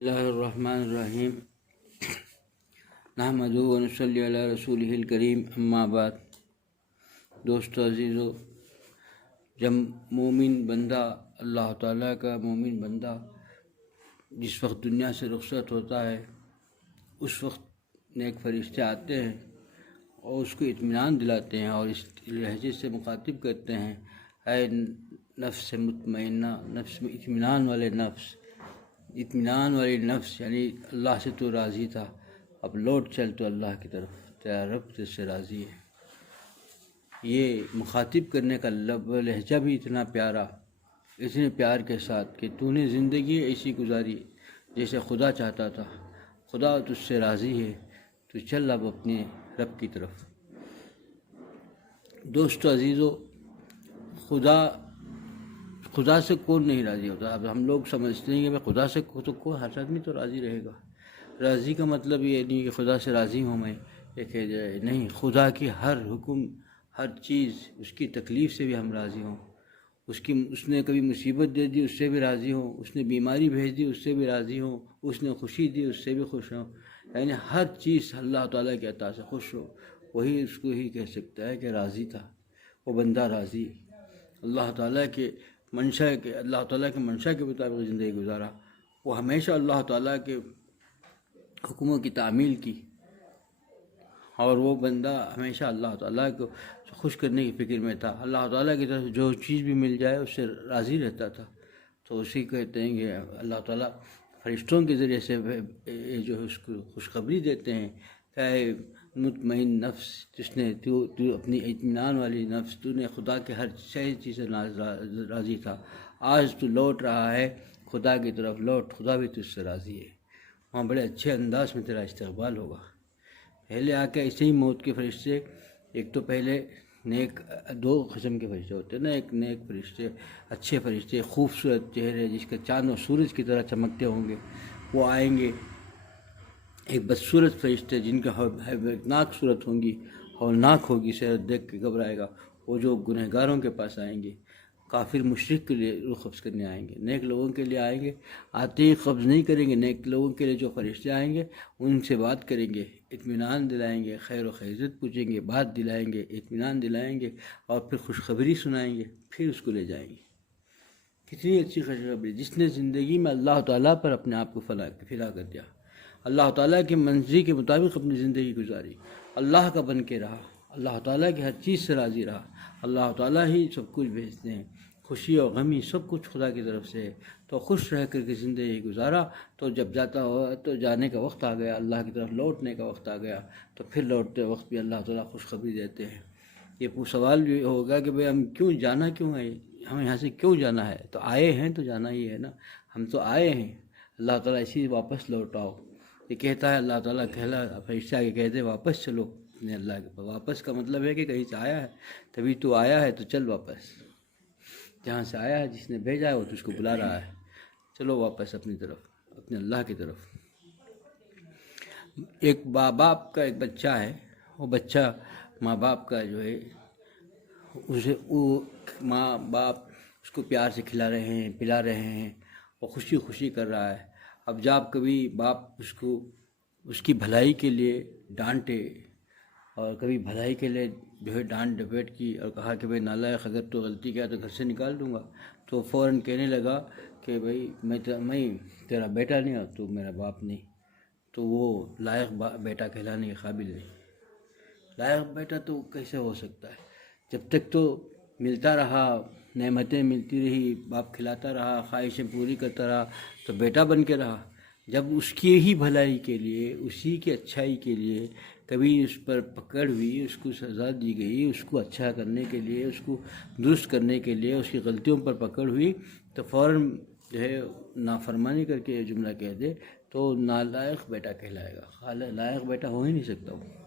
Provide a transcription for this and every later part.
اللہ الرحمن الرحیم نحمدہ و نصلی علی رسولہ الکریم اما بعد۔ دوستو عزیزو، جب مومن بندہ اللہ تعالیٰ کا مومن بندہ جس وقت دنیا سے رخصت ہوتا ہے، اس وقت نیک فرشتے آتے ہیں اور اس کو اطمینان دلاتے ہیں اور اس لہجے سے مخاطب کرتے ہیں، اے نفس مطمئنہ، نفس میں اطمینان والے نفس، اطمینان والی نفس، یعنی اللہ سے تو راضی تھا، اب لوٹ چل تو اللہ کی طرف، تیرا رب تجھ سے راضی ہے۔ یہ مخاطب کرنے کا لہجہ بھی اتنا پیارا، اتنے پیار کے ساتھ کہ تو نے زندگی ایسی گزاری جیسے خدا چاہتا تھا، خدا تجھ سے راضی ہے، تو چل اب اپنے رب کی طرف۔ دوستو عزیزو، خدا سے کون نہیں راضی ہوتا؟ اب ہم لوگ سمجھتے ہیں کہ خدا سے تو کوئی ہر آدمی تو راضی رہے گا۔ راضی کا مطلب یہ نہیں کہ خدا سے راضی ہوں میں، یہ کہہ جائے نہیں، خدا کی ہر حکم، ہر چیز، اس کی تکلیف سے بھی ہم راضی ہوں، اس نے کبھی مصیبت دے دی اس سے بھی راضی ہوں، اس نے بیماری بھیج دی اس سے بھی راضی ہوں، اس نے خوشی دی اس سے بھی خوش ہوں، یعنی ہر چیز اللہ تعالیٰ کے عطا سے خوش ہو، وہی اس کو ہی کہہ سکتا ہے کہ راضی تھا، وہ بندہ راضی۔ اللہ تعالیٰ کے منشا کے مطابق زندگی گزارا، وہ ہمیشہ اللہ تعالیٰ کے حکموں کی تعمیل کی، اور وہ بندہ ہمیشہ اللہ تعالیٰ کو خوش کرنے کی فکر میں تھا، اللہ تعالیٰ کی طرف جو چیز بھی مل جائے اس سے راضی رہتا تھا۔ تو اسی کہتے ہیں کہ اللہ تعالیٰ فرشتوں کے ذریعے سے جو اس کو خوشخبری دیتے ہیں کہ اے مطمئن نفس، تو اپنی اطمینان والی نفس، تو نے خدا کے ہر چیز سے راضی تھا، آج تو لوٹ رہا ہے خدا کی طرف، لوٹ، خدا بھی تجھ سے راضی ہے، وہاں بڑے اچھے انداز میں تیرا استقبال ہوگا۔ پہلے آ کے ایسے ہی موت کے فرشتے، ایک تو پہلے نیک، دو قسم کے فرشتے ہوتے ہیں نا، ایک نیک فرشتے، اچھے فرشتے، خوبصورت چہرے جس کا چاند و سورج کی طرح چمکتے ہوں گے، وہ آئیں گے۔ ایک بدصورت فرشتے جن کا ہولناک صورت ہوں گی، ہولناک ہوگی، سیرت دیکھ کے گھبرائے گا، وہ جو گنہگاروں کے پاس آئیں گے، کافر مشرک کے لیے روح قبض کرنے آئیں گے، نیک لوگوں کے لیے آئیں گے، آتے ہی قبض نہیں کریں گے، نیک لوگوں کے لیے جو فرشتے آئیں گے ان سے بات کریں گے، اطمینان دلائیں گے، خیر و خیریت پوچھیں گے، بات دلائیں گے، اطمینان دلائیں گے، اور پھر خوشخبری سنائیں گے، پھر اس کو لے جائیں گے۔ کتنی اچھی خوشخبری، جس نے زندگی میں اللہ تعالیٰ پر اپنے آپ کو فدا کر دیا، اللہ تعالیٰ کی مرضی کے مطابق اپنی زندگی گزاری، اللہ کا بن کے رہا، اللہ تعالیٰ کی ہر چیز سے راضی رہا، اللہ تعالیٰ ہی سب کچھ بھیجتے ہیں، خوشی اور غمی سب کچھ خدا کی طرف سے ہے، تو خوش رہ کر کے زندگی گزارا، تو جب جانے کا وقت آ گیا، اللہ کی طرف لوٹنے کا وقت آ گیا، تو پھر لوٹتے وقت بھی اللہ تعالیٰ خوشخبری دیتے ہیں۔ یہ سوال بھی ہوگا کہ بھئی ہم جانا کیوں ہے، ہمیں یہاں سے کیوں جانا ہے؟ تو آئے ہیں تو جانا ہی ہے نا، ہم تو آئے ہیں، اللہ تعالیٰ اسی واپس لوٹاؤ، یہ کہتا ہے اللہ تعالیٰ، فرشتہ کے کہتے ہیں واپس چلو اپنے اللہ کے پاس۔ واپس کا مطلب ہے کہ کہیں سے آیا ہے، تبھی تو آیا ہے، تو چل واپس، جہاں سے آیا ہے، جس نے بھیجا ہے وہ تجھ کو بلا رہا ہے، چلو واپس اپنی طرف، اپنے اللہ کی طرف۔ ایک باپ کا ایک بچہ ہے، وہ بچہ ماں باپ کا جو ہے، ماں باپ اس کو پیار سے کھلا رہے ہیں، پلا رہے ہیں، وہ خوشی کر رہا ہے۔ اب جب کبھی باپ اس کی بھلائی کے لیے ڈانٹے، اور کبھی بھلائی کے لیے جو ہے ڈانٹ ڈپیٹ کی اور کہا کہ بھئی نالائق، اگر تو غلطی کیا تو گھر سے نکال دوں گا، تو فوراً کہنے لگا کہ بھئی میں تیرا بیٹا نہیں اور تو میرا باپ نہیں، تو وہ لائق بیٹا کہلانے کے قابل نہیں۔ لائق بیٹا تو کیسے ہو سکتا ہے؟ جب تک تو ملتا رہا، نعمتیں ملتی رہی، باپ کھلاتا رہا، خواہشیں پوری کرتا رہا، تو بیٹا بن کے رہا۔ جب اس کی ہی بھلائی کے لیے، اسی کی اچھائی کے لیے کبھی اس پر پکڑ ہوئی، اس کو سزا دی گئی، اس کو اچھا کرنے کے لیے، اس کو درست کرنے کے لیے اس کی غلطیوں پر پکڑ ہوئی، تو فوراً جو ہے نافرمانی کر کے یہ جملہ کہہ دے تو نالائق بیٹا کہلائے گا، لائق بیٹا ہو ہی نہیں سکتا وہ۔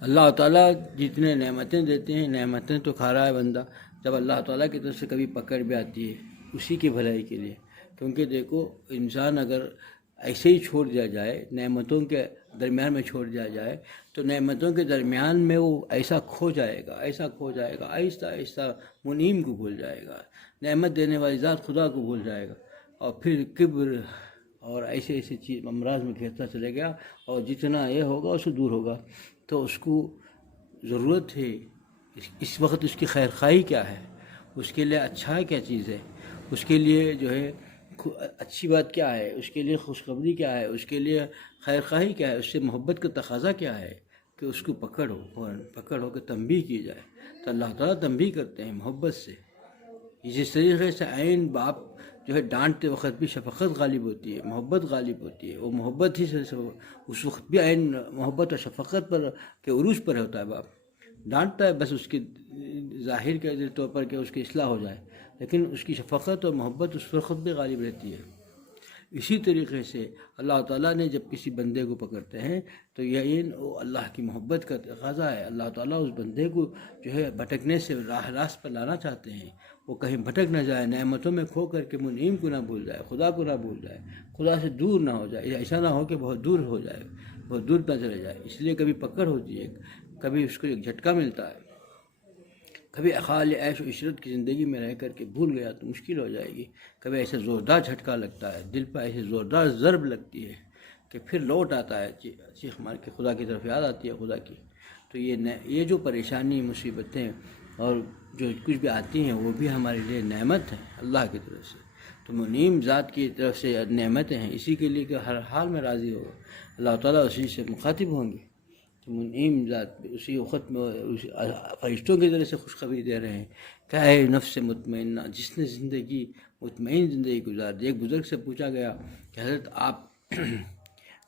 اللہ تعالیٰ جتنے نعمتیں دیتے ہیں، نعمتیں تو کھا رہا ہے بندہ، جب اللہ تعالیٰ کی طرف سے کبھی پکڑ بھی آتی ہے اسی کی بھلائی کے لیے، کیونکہ دیکھو انسان اگر ایسے ہی چھوڑ دیا جائے، نعمتوں کے درمیان میں چھوڑ دیا جائے، تو نعمتوں کے درمیان میں وہ ایسا کھو جائے گا، آہستہ آہستہ منعیم کو بھول جائے گا، نعمت دینے والی ذات خدا کو بھول جائے گا، اور پھر کبر اور ایسے ایسے چیز امراض میں گھیرتا چلے گیا، اور جتنا یہ ہوگا اس سے دور ہوگا۔ تو اس کو ضرورت ہے اس وقت اس کی خیر خواہی کیا ہے، اس کے لیے اچھا کیا چیز ہے، اس کے لیے جو ہے اچھی بات کیا ہے، اس کے لیے خوشخبری کیا ہے، اس کے لیے خیر خواہی کیا ہے، اس سے محبت کا تقاضا کیا ہے کہ اس کو پکڑ ہو کے تنبیہ کی جائے۔ تو اللہ تعالیٰ تنبیہ کرتے ہیں محبت سے۔ جس طریقے سے عین باپ جو ہے ڈانٹتے وقت بھی شفقت غالب ہوتی ہے، محبت غالب ہوتی ہے، وہ محبت ہی سے اس وقت بھی عین محبت اور شفقت پر کے عروج پر ہوتا ہے۔ باپ ڈانٹتا ہے بس اس کے ظاہر کے طور پر کہ اس کی اصلاح ہو جائے، لیکن اس کی شفقت اور محبت اس وقت بھی غالب رہتی ہے۔ اسی طریقے سے اللہ تعالیٰ نے جب کسی بندے کو پکڑتے ہیں تو یقین وہ اللہ کی محبت کا تقاضا ہے۔ اللہ تعالیٰ اس بندے کو جو ہے بھٹکنے سے راست پر لانا چاہتے ہیں، وہ کہیں بھٹک نہ جائے، نعمتوں میں کھو کر کے منعم کو نہ بھول جائے، خدا کو نہ بھول جائے، خدا سے دور نہ ہو جائے، ایسا نہ ہو کہ بہت دور ہو جائے، بہت دور نہ چلے جائے۔ اس لیے کبھی پکڑ ہوتی ہے، کبھی اس کو ایک جھٹکا ملتا ہے، کبھی خالی عیش و عشرت کی زندگی میں رہ کر کے بھول گیا تو مشکل ہو جائے گی، کبھی ایسے زوردار جھٹکا لگتا ہے، دل پر ایسے زوردار ضرب لگتی ہے کہ پھر لوٹ آتا ہے چیخ مار کے خدا کی طرف یاد آتی ہے خدا کی۔ تو یہ جو پریشانی مصیبتیں اور جو کچھ بھی آتی ہیں وہ بھی ہمارے لیے نعمت ہیں اللہ کی طرف سے، تو منعم ذات کی طرف سے نعمتیں ہیں، اسی کے لیے کہ ہر حال میں راضی ہو اللہ تعالیٰ، اسی سے مخاطب ہوں گے۔ تو منعم ذات اسی وقت میں فرشتوں کی طرح سے خوشخبری دے رہے ہیں کہ اے نفس مطمئنہ، جس نے زندگی مطمئن زندگی گزار دی۔ ایک بزرگ سے پوچھا گیا کہ حضرت آپ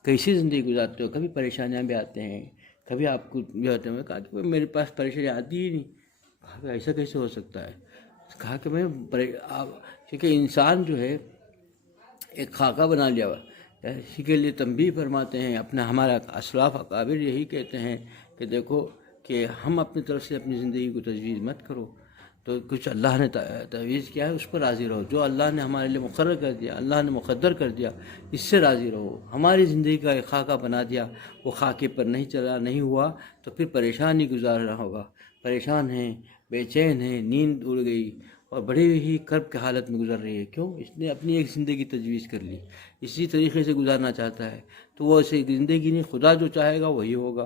کیسی زندگی گزارتے ہو، کبھی پریشانیاں بھی آتے ہیں، کبھی آپ کو بھی ہوتے ہیں؟ کہا کہ میرے پاس پریشانیاں آتی ہی نہیں۔ کہا کہ ایسا کیسے ہو سکتا ہے؟ کہا کہ کیونکہ انسان جو ہے ایک خاکہ بنا لیا ہوا، اسی کے لیے تنبیہ فرماتے ہیں ہمارا اسلاف اکابر یہی کہتے ہیں کہ دیکھو کہ ہم اپنی طرف سے اپنی زندگی کو تجویز مت کرو، تو کچھ اللہ نے تجویز کیا ہے اس پر راضی رہو، جو اللہ نے ہمارے لیے مقرر کر دیا، اللہ نے مقدر کر دیا، اس سے راضی رہو۔ ہماری زندگی کا ایک خاکہ بنا دیا، وہ خاکے پر نہیں چلا، نہیں ہوا تو پھر پریشان ہی گزارنا ہوگا۔ پریشان ہیں، بے چین ہیں، نیند اڑ گئی اور بڑی ہی کرب کی حالت میں گزر رہی ہے۔ کیوں؟ اس نے اپنی ایک زندگی تجویز کر لی، اسی طریقے سے گزارنا چاہتا ہے، تو وہ ایسی زندگی نہیں، خدا جو چاہے گا وہی ہوگا۔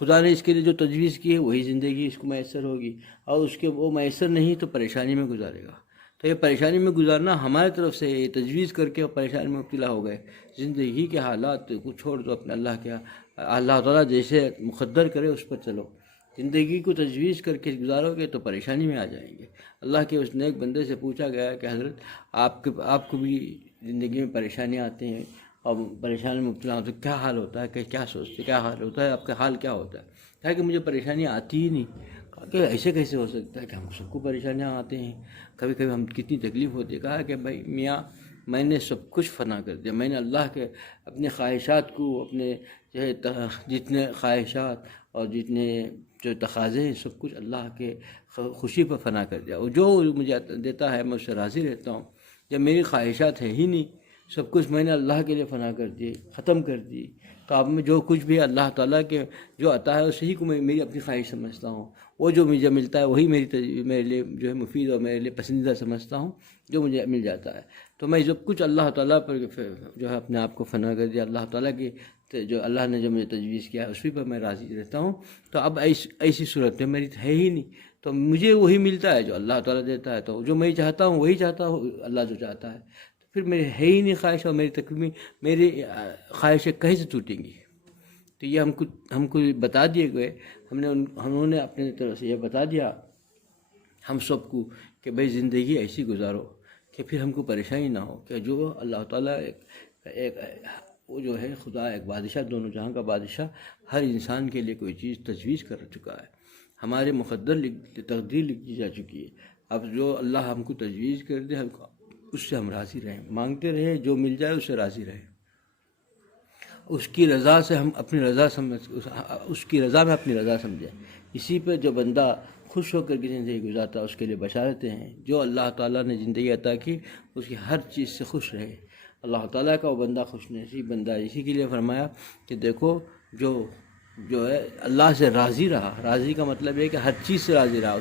خدا نے اس کے لیے جو تجویز کی ہے وہی زندگی اس کو میسر ہوگی، اور اس کے وہ میسر نہیں تو پریشانی میں گزارے گا۔ تو یہ پریشانی میں گزارنا ہمارے طرف سے یہ تجویز کر کے پریشانی میں مبتلا ہو گئے۔ زندگی کے حالات کو چھوڑ دو، اپنے اللہ تعالیٰ جیسے مقدر کرے اس پر چلو۔ زندگی کو تجویز کر کے گزارو گے تو پریشانی میں آ جائیں گے۔ اللہ کے اس نیک بندے سے پوچھا گیا کہ حضرت آپ کو بھی زندگی میں پریشانیاں آتی ہیں اور پریشانی میں مبتلا ہوتے، کیا حال ہوتا ہے، کہ کیا سوچتے، کیا حال ہوتا ہے، آپ کا حال کیا ہوتا ہے؟ کہا کہ مجھے پریشانیاں آتی ہی نہیں۔ کہا کہ ایسے کیسے ہو سکتا ہے کہ ہم سب کو پریشانیاں آتے ہیں، کبھی کبھی ہم کتنی تکلیف ہوتی ہے۔ کہا کہ بھائی میاں، میں نے سب کچھ فنا کر دیا، میں نے اللہ کے اپنے خواہشات کو، اپنے جو ہے جتنے خواہشات اور جتنے جو تقاضے ہیں سب کچھ اللہ کے خوشی پر فنا کر دیا، اور جو مجھے دیتا ہے میں اس سے راضی رہتا ہوں۔ جب میری خواہشات ہے ہی نہیں، سب کچھ میں نے اللہ کے لیے فنا کر دی، ختم کر دی، تو اب میں جو کچھ بھی اللہ تعالیٰ کے جو عطا ہے اسی کو میں میری اپنی خواہش سمجھتا ہوں، وہ جو مجھے ملتا ہے وہی میرے لیے جو ہے مفید اور میرے لیے پسندیدہ سمجھتا ہوں، جو مجھے مل جاتا ہے۔ تو میں جب کچھ اللہ تعالیٰ پر جو ہے اپنے آپ کو فنا کر دیا، اللہ تعالیٰ کی جو اللہ نے جو مجھے تجویز کیا ہے اسی پر میں راضی رہتا ہوں، تو اب ایسی صورت میں میری ہے ہی نہیں، تو مجھے وہی ملتا ہے جو اللہ تعالیٰ دیتا ہے، تو جو میں چاہتا ہوں وہی چاہتا ہوں، اللہ جو چاہتا ہے، تو پھر میرے ہے ہی نہیں خواہش، اور میری خواہشیں کہیں سے ٹوٹیں گی؟ تو یہ ہم کو بتا دیے گئے، انہوں نے اپنے طرف سے یہ بتا دیا ہم سب کو کہ بھائی زندگی ایسی گزارو کہ پھر ہم کو پریشانی نہ ہو، کہ جو اللہ تعالیٰ وہ جو ہے خدا ایک بادشاہ، دونوں جہاں کا بادشاہ، ہر انسان کے لیے کوئی چیز تجویز کر چکا ہے، ہمارے مقدر تقدیر لکھی جا چکی ہے۔ اب جو اللہ ہم کو تجویز کر دے اس سے ہم راضی رہیں، مانگتے رہیں، جو مل جائے اس سے راضی رہیں، اس کی رضا سے ہم اپنی رضا اس کی رضا میں اپنی رضا سمجھیں۔ اسی پہ جو بندہ خوش ہو کر کے زندگی گزارتا ہے اس کے لیے بشارتیں ہیں، جو اللہ تعالیٰ نے زندگی عطا کی اس کی ہر چیز سے خوش رہے۔ اللہ تعالیٰ کا وہ بندہ خوش نصیب بندہ ہے، اسی کے لیے فرمایا کہ دیکھو جو ہے اللہ سے راضی رہا، راضی کا مطلب ہے کہ ہر چیز سے راضی رہا،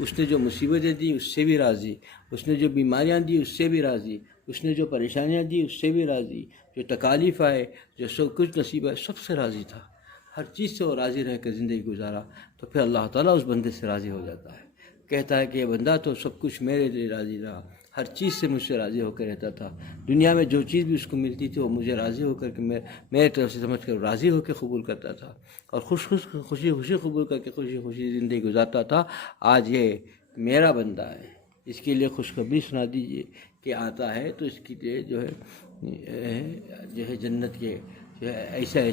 اس نے جو مصیبتیں دی اس سے بھی راضی، اس نے جو بیماریاں دی اس سے بھی راضی، اس نے جو پریشانیاں دی اس سے بھی راضی، جو تکالیف آئے، جو سب کچھ نصیب آئے، سب سے راضی تھا، ہر چیز سے وہ راضی رہ کر زندگی گزارا، تو پھر اللہ تعالیٰ اس بندے سے راضی ہو جاتا ہے، کہتا ہے کہ یہ بندہ تو سب کچھ میرے لیے راضی رہا، ہر چیز سے مجھ سے راضی ہو کر رہتا تھا، دنیا میں جو چیز بھی اس کو ملتی تھی وہ مجھے راضی ہو کر کے میرے طرف سے سمجھ کر راضی ہو کے قبول کرتا تھا، اور خوشی خوشی قبول کر کے خوشی خوشی زندگی گزارتا تھا۔ آج یہ میرا بندہ ہے، اس کے لیے خوشخبری سنا دیجئے کہ آتا ہے تو اس کی جو ہے جنت کے جو ہے ایسے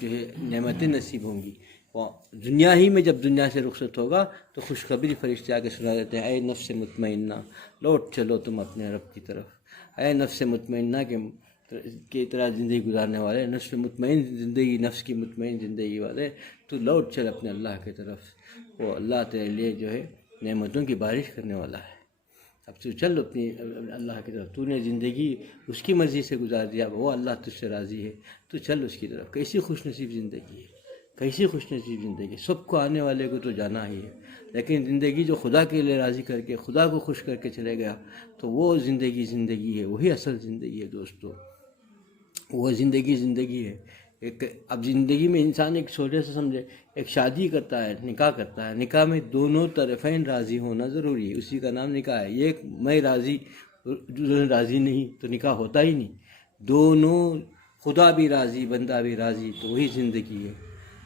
جو ہے نعمتیں نصیب ہوں گی، وہ دنیا ہی میں جب دنیا سے رخصت ہوگا تو خوشخبری فرشتے آ کے سنا دیتے ہیں، اے نفس مطمئنہ لوٹ چلو تم اپنے رب کی طرف، اے نفس مطمئنہ کی طرح زندگی گزارنے والے، نفس مطمئن زندگی، نفس کی مطمئن زندگی والے، تو لوٹ چل اپنے اللہ کی طرف، وہ اللہ تیرے لیے جو ہے نعمتوں کی بارش کرنے والا ہے، اب تو چل اپنی اللہ کی طرف، تو نے زندگی اس کی مرضی سے گزار دیا، وہ اللہ تجھ سے راضی ہے، تو چل اس کی طرف۔ کیسی خوش نصیب زندگی ہے، کیسی خوش نصیب زندگی، سب کو آنے والے کو تو جانا ہی ہے، لیکن زندگی جو خدا کے لیے راضی کر کے خدا کو خوش کر کے چلے گیا تو وہ زندگی ہے، وہی اصل زندگی ہے دوستو، وہ زندگی ہے۔ اب زندگی میں انسان ایک چھوٹے سے سمجھے، ایک شادی کرتا ہے، نکاح کرتا ہے، نکاح میں دونوں طرفین راضی ہونا ضروری ہے، اسی کا نام نکاح ہے، یہ میں راضی دوسرے راضی نہیں تو نکاح ہوتا ہی نہیں، دونوں خدا بھی راضی بندہ بھی راضی تو وہی زندگی ہے،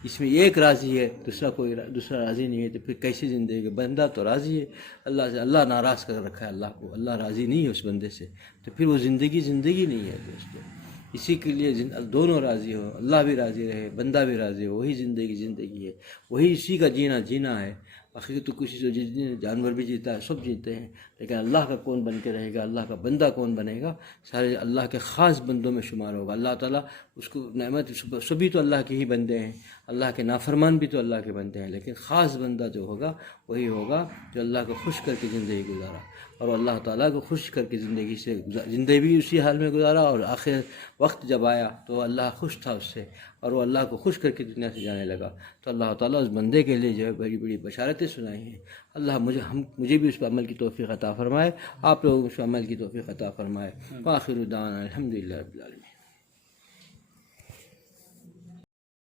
اس میں ایک راضی ہے دوسرا راضی نہیں ہے تو پھر کیسی زندگی؟ بندہ تو راضی ہے اللہ سے، اللہ ناراض کر رکھا ہے اللہ کو، اللہ راضی نہیں ہے اس بندے سے، تو پھر وہ زندگی نہیں ہے دوستو۔ اسی کے لیے دونوں راضی ہو، اللہ بھی راضی رہے بندہ بھی راضی ہو، وہی زندگی ہے، وہی اسی کا جینا ہے۔ آخر تو کسی جو جانور بھی جیتا ہے، سب جیتے ہیں، لیکن اللہ کا کون بن کے رہے گا، اللہ کا بندہ کون بنے گا؟ سارے اللہ کے خاص بندوں میں شمار ہوگا، اللہ تعالیٰ اس کو نعمت، سبھی تو اللہ کے ہی بندے ہیں، اللہ کے نافرمان بھی تو اللہ کے بندے ہیں، لیکن خاص بندہ جو ہوگا وہی ہوگا جو اللہ کو خوش کر کے زندگی گزارا، اور اللہ تعالیٰ کو خوش کر کے زندگی بھی اسی حال میں گزارا، اور آخر وقت جب آیا تو اللہ خوش تھا اس سے، اور وہ اللہ کو خوش کر کے دنیا سے جانے لگا، تو اللہ تعالیٰ اس بندے کے لیے جو ہے بڑی بڑی بشارتیں سنائی ہیں۔ اللہ مجھے بھی اس پر عمل کی توفیق عطا فرمائے، آپ لوگوں کو اس پر عمل کی توفیق عطا فرمائے۔ وآخر دعوانا الحمدللہ رب العالمین۔